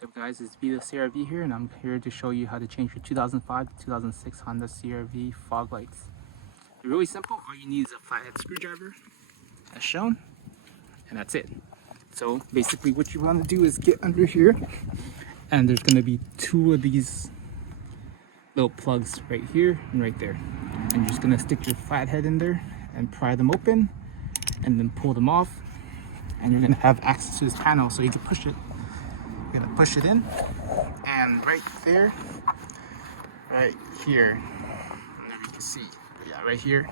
What's up guys, it's Honda CRV here, and I'm here to show you how to change your 2005 to 2006 Honda CRV fog lights. They're really simple. All you need is a flathead screwdriver as shown, and that's it. So basically what you want to do is get under here, and there's going to be two of these little plugs right here and right there, and you're just going to stick your flathead in there and pry them open and then pull them off, and you're going to have access to this panel so you can push it. You're gonna push it in, and right there, right here, I don't know if you can see, but yeah, right here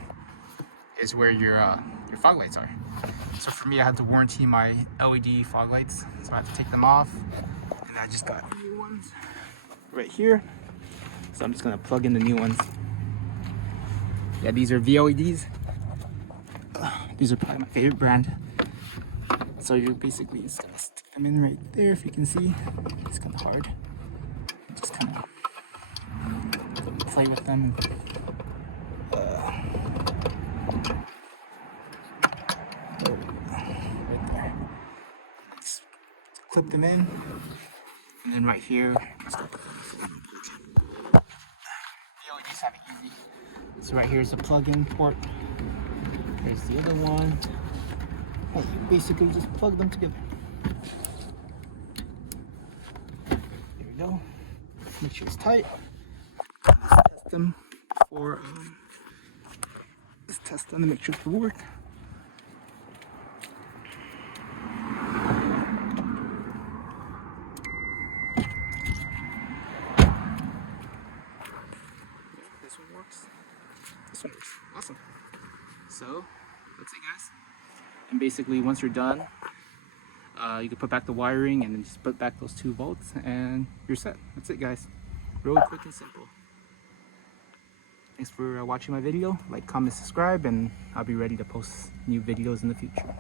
is where your fog lights are. So for me, I had to warranty my LED fog lights, so I have to take them off, and I just got new ones right here. So I'm just gonna plug in the new ones. Yeah, these are VLEDs. These are probably my favorite brand. So you're basically just gonna stick them in right there. If you can see, it's kind of hard. Just kind of play with them. Right there. Just clip them in, and then right here, the LEDs have it easy. So right here is the plug-in port. There's the other one. And you basically just plug them together. There we go. Make sure it's tight. Let's test them for let's test them to make sure it will work. This one works. This one works. Awesome. So that's it, guys. And basically, once you're done, you can put back the wiring and then just put back those 2 volts, and you're set. That's it, guys. Really quick and simple. Thanks for watching my video. Like, comment, subscribe, and I'll be ready to post new videos in the future.